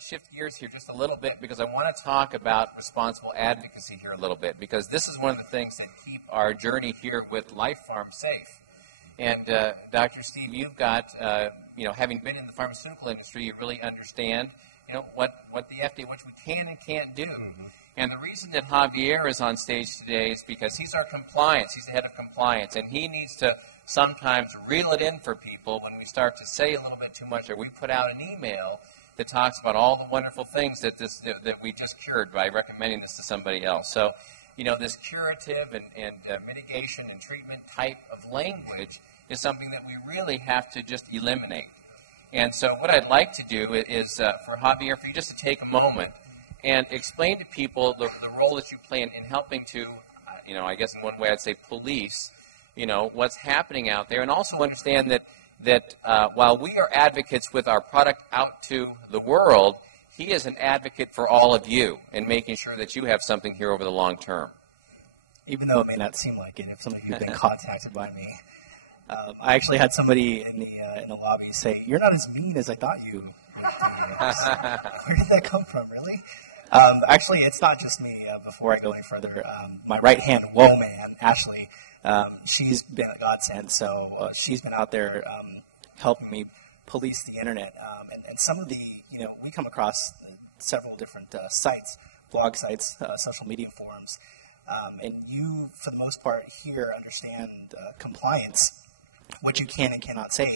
shift gears here just a little bit because I want to talk about responsible advocacy here a little bit because this is one of the things that keep our journey here with Life Farm safe. And Dr. Steve, you've got, having been in the pharmaceutical industry, you really understand, what the FDA, what we can and can't do. And the reason that Javier is on stage today is because he's our compliance, he's the head of compliance, and he needs to sometimes reel it in for people when we start to say a little bit too much, or we put out an email that talks about all the wonderful things that we just cured by recommending this to somebody else. So, this curative and mitigation and treatment type of language is something that we really have to just eliminate. And so what I'd like to do is for Javier, for you just to take a moment and explain to people the role that you play in helping to, I guess one way I'd say police, what's happening out there, and also understand that while we are advocates with our product out to the world, he is an advocate for all of you and making sure that you have something here over the long term. Even though it may not seem like it, if some of you have been contacted by me. I actually had somebody in the lobby say, "You're not as mean as I thought you." Where did that come from, really? Actually, it's not just me. Before I go any further, my right-hand woman, Ashley, she's been a godsend. So she's been out there helping me police the internet. And some of the, we come across several different sites, blog sites, social media forums, and you, for the most part, here understand compliance, what you can and cannot say.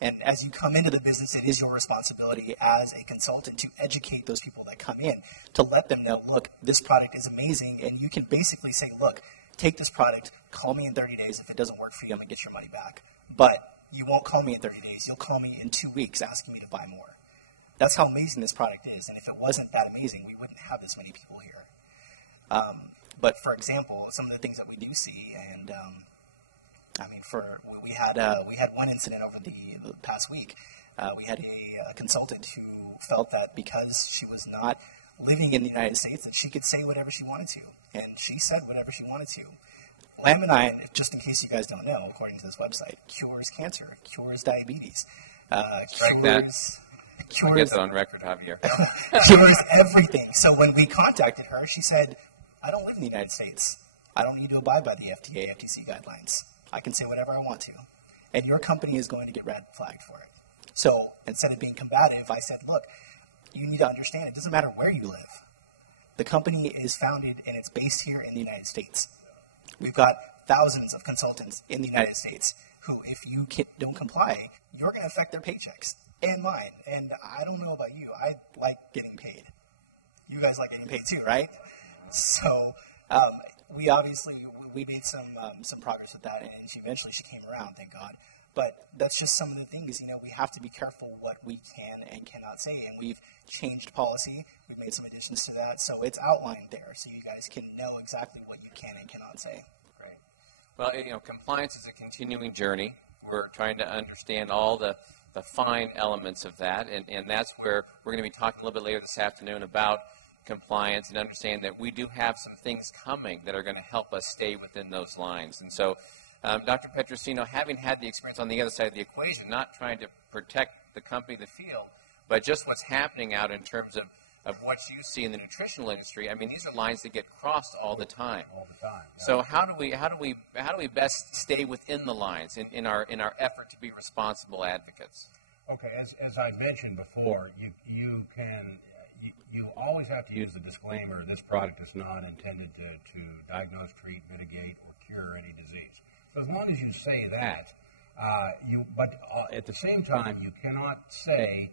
And as you come into the business, it is your responsibility as a consultant to educate those people that come in, to let them know, look, this product is amazing, and you can basically say, look, take this product, call me in 30 days. If it doesn't work for you, I'm going to get your money back. But you won't call me in 30 days. You'll call me in 2 weeks asking me to buy more. That's how amazing this product is, and if it wasn't that amazing, we wouldn't have this many people here. But for example, some of the things that we do see, and we had one incident over the past week. We had a consultant who felt that because she was not living in the United States, that she could say whatever she wanted to, and she said whatever she wanted to. Laminine, just in case you guys don't know, according to this website, cures cancer, cures diabetes, Get it on record, Javier. cures everything. So when we contacted her, she said, I don't live in the United States. I don't need to abide by the FDA, FTC guidelines. I can say whatever I want to. And your company is going to get red flagged for it. So instead of being combative, I said, look, you need to understand it doesn't matter where you live. The company is founded and it's based here in the United States. We've got thousands of consultants in the United States who, if you don't comply, you're going to affect their paychecks and mine. And I don't know about you. I like getting paid. You guys like getting paid too, right? So we made some progress with that, and eventually she came around, thank God. But that's just some of the things, we have to be careful what we can and cannot say, and we've changed policy. We've made some additions to that, so it's outlined there, so you guys can know exactly what you can and cannot say. Right. Well, compliance is a continuing journey. We're trying to understand all the fine elements of that, and that's where we're going to be talking a little bit later this afternoon about compliance and understand that we do have some things coming that are going to help us stay within those lines. And so, Dr. Petrosino, having had the experience on the other side of the equation, not trying to protect the company, the field, but just what's happening out in terms of what you see in the nutritional industry. I mean, these are lines that get crossed all the time. So how do we best stay within the lines in our effort to be responsible advocates? Okay, as I mentioned before, you always have to use a disclaimer: this product is not intended to diagnose, treat, mitigate, or cure any disease. So as long as you say that, but at the same time, you cannot say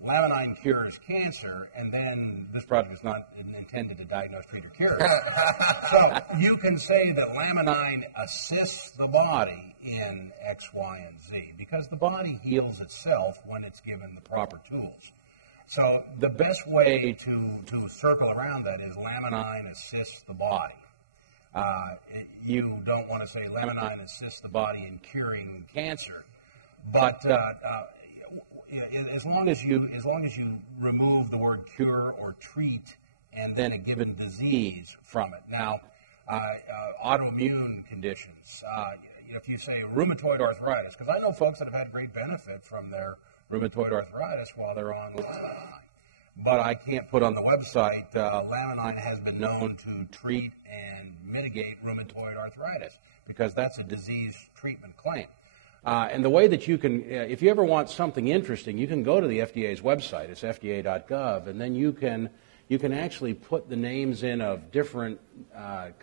Laminine cures cancer, and then this product is not intended to diagnose, treat, or cure. So you can say that Laminine assists the body in X, Y, and Z, because the body heals itself when it's given the proper tools. So the best way to circle around that is Laminine assists the body. You don't want to say Laminine assists the body in curing cancer, but as long as you remove the word cure or treat and then a given disease from it. Now, autoimmune conditions. If you say rheumatoid arthritis, because I know folks that have had great benefit from their rheumatoid arthritis while they're on Laminon. But I can't put on the website, Laminon has been known to treat and mitigate rheumatoid arthritis, because that's a disease treatment claim. And the way that you can, if you ever want something interesting, you can go to the FDA's website. It's fda.gov, and then you can actually put the names in of different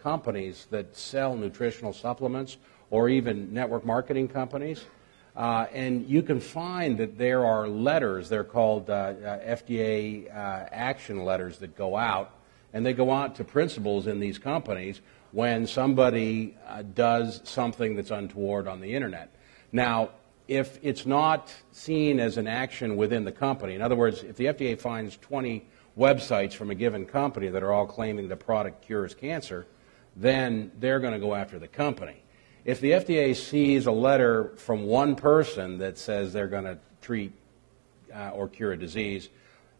companies that sell nutritional supplements, or even network marketing companies. And you can find that there are letters, they're called FDA action letters, that go out, and they go out to principals in these companies when somebody does something that's untoward on the internet. Now, if it's not seen as an action within the company, in other words, if the FDA finds 20 websites from a given company that are all claiming the product cures cancer, then they're going to go after the company. If the FDA sees a letter from one person that says they're going to treat or cure a disease,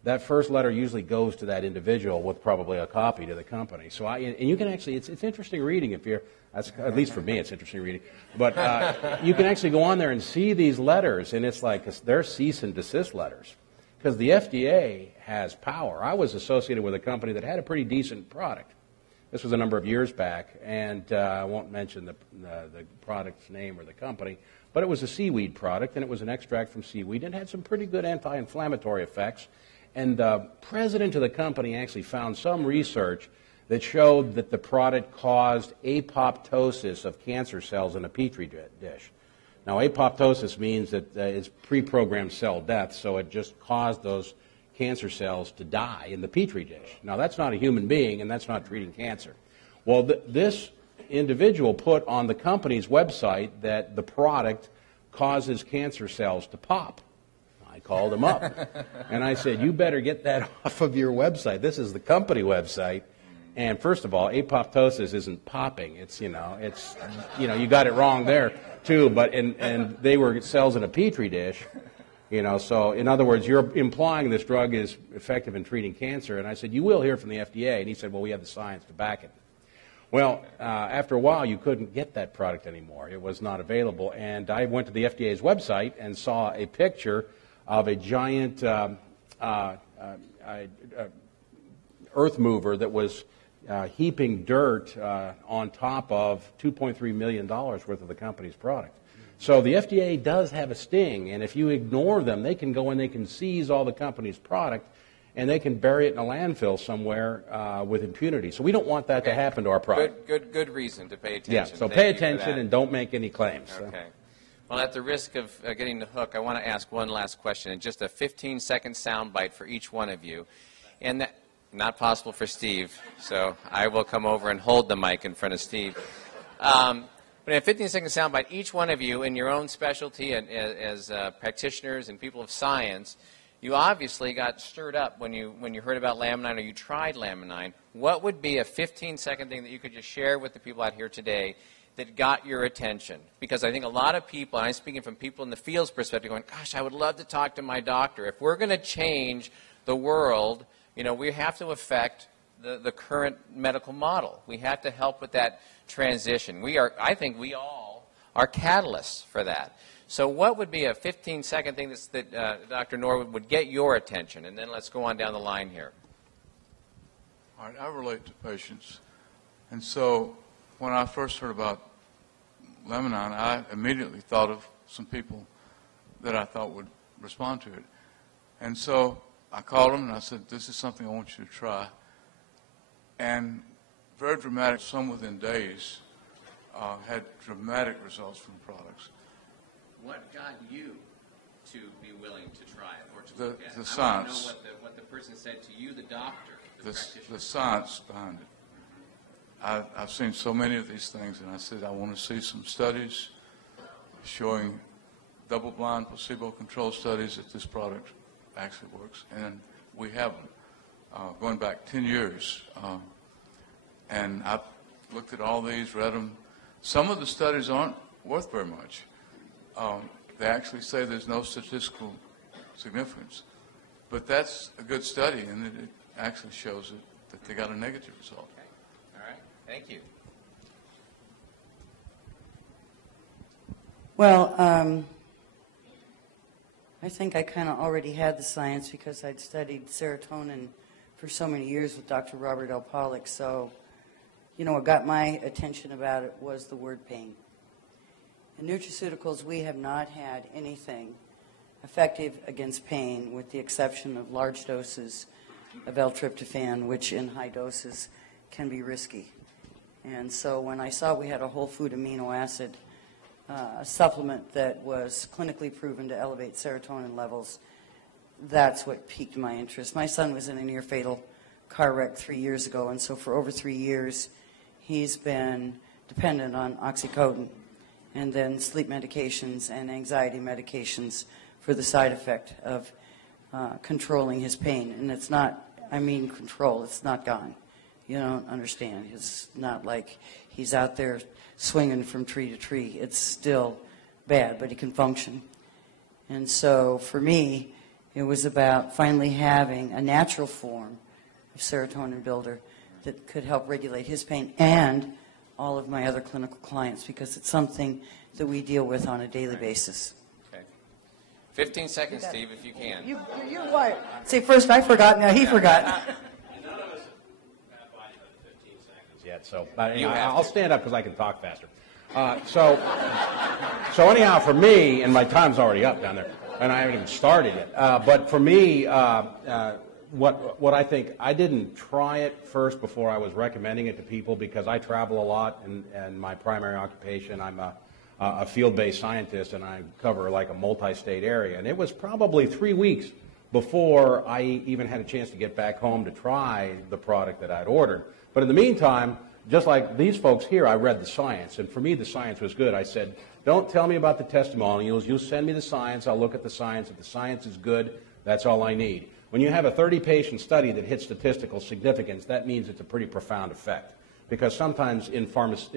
that first letter usually goes to that individual with probably a copy to the company. So, and you can actually, it's interesting reading if you're, at least for me, it's interesting reading. But you can actually go on there and see these letters, and it's like they're cease and desist letters, because the FDA has power. I was associated with a company that had a pretty decent product. This was a number of years back, and I won't mention the product's name or the company, but it was a seaweed product, and it was an extract from seaweed, and had some pretty good anti-inflammatory effects. And the president of the company actually found some research that showed that the product caused apoptosis of cancer cells in a petri dish. Now, apoptosis means that it's pre-programmed cell death, so it just caused those cancer cells to die in the petri dish. Now, that's not a human being, and that's not treating cancer. Well, this individual put on the company's website that the product causes cancer cells to pop. I called him up, and I said, you better get that off of your website. This is the company website. And first of all, apoptosis isn't popping. It's, you got it wrong there, too. But, and they were cells in a petri dish. So in other words, you're implying this drug is effective in treating cancer. And I said, you will hear from the FDA. And he said, well, we have the science to back it. Well, after a while, you couldn't get that product anymore. It was not available. And I went to the FDA's website and saw a picture of a giant earth mover that was heaping dirt on top of $2.3 million worth of the company's product. So the FDA does have a sting, and if you ignore them, they can go and they can seize all the company's product, and they can bury it in a landfill somewhere with impunity. So we don't want that to happen to our product. Good reason to pay attention. Yeah, so pay attention and don't make any claims. Okay. So. Well, at the risk of getting the hook, I want to ask one last question, and just a 15-second soundbite for each one of you. And that, not possible for Steve, so I will come over and hold the mic in front of Steve. But in a 15-second soundbite, each one of you, in your own specialty and as practitioners and people of science, you obviously got stirred up when you heard about Laminine or you tried Laminine. What would be a 15-second thing that you could just share with the people out here today that got your attention? Because I think a lot of people, and I'm speaking from people in the field's perspective, going, gosh, I would love to talk to my doctor. If we're going to change the world, we have to affect the current medical model. We have to help with that transition. I think we all are catalysts for that. So what would be a 15-second thing that Dr. Norwood would get your attention? And then let's go on down the line here. All right, I relate to patients. And so when I first heard about Laminine, I immediately thought of some people that I thought would respond to it. And so I called them and I said, this is something I want you to try. And very dramatic, some within days, had dramatic results from the products. What got you to be willing to try it or to look at it? The science. I want to know what the person said to you, the doctor, the practitioner. The science behind it. I've seen so many of these things, and I said I want to see some studies showing double-blind, placebo-controlled studies that this product actually works, and we have them going back 10 years. And I've looked at all these, read them. Some of the studies aren't worth very much. They actually say there's no statistical significance. But that's a good study, and it actually shows that they got a negative result. Okay. All right. Thank you. Well, I think I kind of already had the science because I'd studied serotonin for so many years with Dr. Robert L. Pollack. So, you know, what got my attention about it was the word pain. In nutraceuticals, we have not had anything effective against pain with the exception of large doses of L-tryptophan, which in high doses can be risky. And so when I saw we had a whole food amino acid supplement that was clinically proven to elevate serotonin levels, that's what piqued my interest. My son was in a near-fatal car wreck 3 years ago, and so for over 3 years, he's been dependent on oxycodone and then sleep medications and anxiety medications for the side effect of controlling his pain. And it's not, I mean control, it's not gone. You don't understand. It's not like he's out there swinging from tree to tree. It's still bad, but he can function. And so for me, it was about finally having a natural form of serotonin builder that could help regulate his pain and all of my other clinical clients, because it's something that we deal with on a daily basis. Okay. 15 seconds, Steve, if you can. You're what? See, first I forgot, now he forgot. Yet, so I'll stand up because I can talk faster. So anyhow, for me, and my time's already up down there, and I haven't even started yet. But for me, what I think, I didn't try it first before I was recommending it to people because I travel a lot, and my primary occupation, I'm a field-based scientist, and I cover like a multi-state area. And it was probably 3 weeks before I even had a chance to get back home to try the product that I'd ordered. But in the meantime, just like these folks here, I read the science, and for me the science was good. I said, don't tell me about the testimonials. You send me the science. I'll look at the science. If the science is good, that's all I need. When you have a 30-patient study that hits statistical significance, that means it's a pretty profound effect. Because sometimes in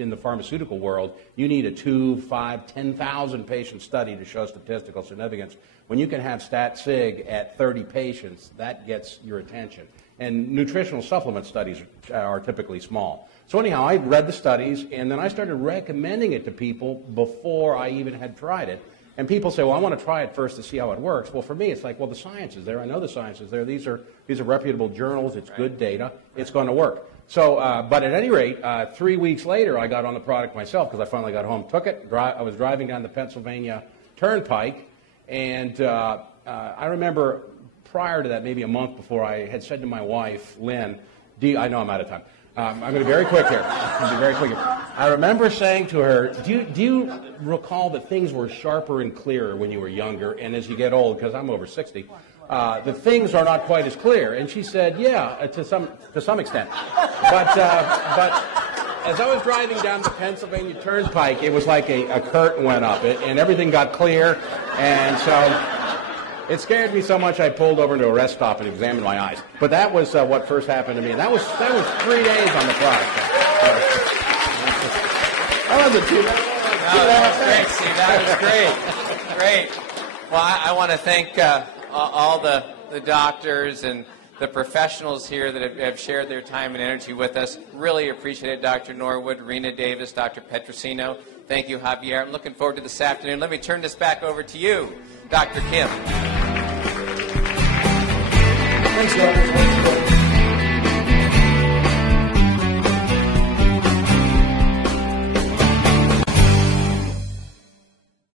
the pharmaceutical world, you need a 2, 5, 10,000 patient study to show statistical significance. When you can have stat sig at 30 patients, that gets your attention. And nutritional supplement studies are typically small. So anyhow, I read the studies, and then I started recommending it to people before I even had tried it. And people say, well, I want to try it first to see how it works. Well, for me, it's like, well, the science is there. I know the science is there. These are reputable journals. It's good data. It's going to work. So, but at any rate, 3 weeks later, I got on the product myself because I finally got home, took it. I was driving down the Pennsylvania Turnpike, and I remember prior to that, maybe a month before, I had said to my wife, Lynn, I know I'm out of time. I'm going to be very quick here. I remember saying to her, do you recall that things were sharper and clearer when you were younger, and as you get old, because I'm over 60, the things are not quite as clear? And she said, yeah, to some extent. But as I was driving down the Pennsylvania Turnpike, it was like a curtain went up, and everything got clear, and so it scared me so much I pulled over into a rest stop and examined my eyes. But that was what first happened to me. And that was 3 days on the product. That wasn't too bad. No, that was great, Steve. That was great. Great. Well, I want to thank all the doctors and the professionals here that have shared their time and energy with us. Really appreciate it, Dr. Norwood, Rena Davis, Dr. Petrosino. Thank you, Javier. I'm looking forward to this afternoon. Let me turn this back over to you, Dr. Kim. Thanks, Dr.